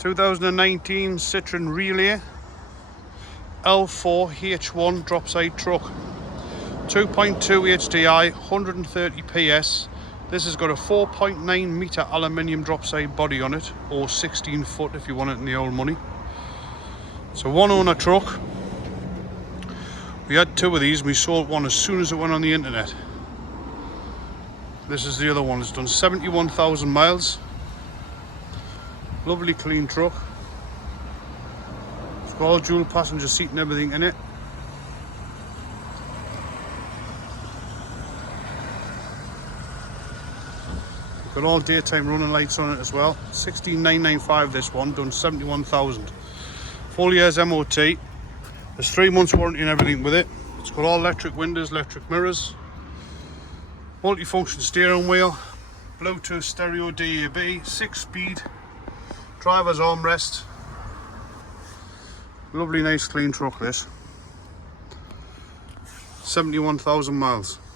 2019 Citroen Relay L4H1 Dropside truck. 2.2 HDI, 130 PS. This has got a 4.9 metre aluminium dropside body on it, or 16 foot if you want it in the old money. It's a one owner truck. We had two of these and we sold one as soon as it went on the internet. This is the other one. It's done 71,000 miles. Lovely clean truck. It's got all dual passenger seat and everything in it. Got all daytime running lights on it as well. 16,995 this one, done 71,000. 4 years MOT. There's 3 months warranty and everything with it. It's got all electric windows, electric mirrors, multi-function steering wheel, Bluetooth stereo DAB, 6-speed, driver's armrest. Lovely nice clean truck this. 71,000 miles.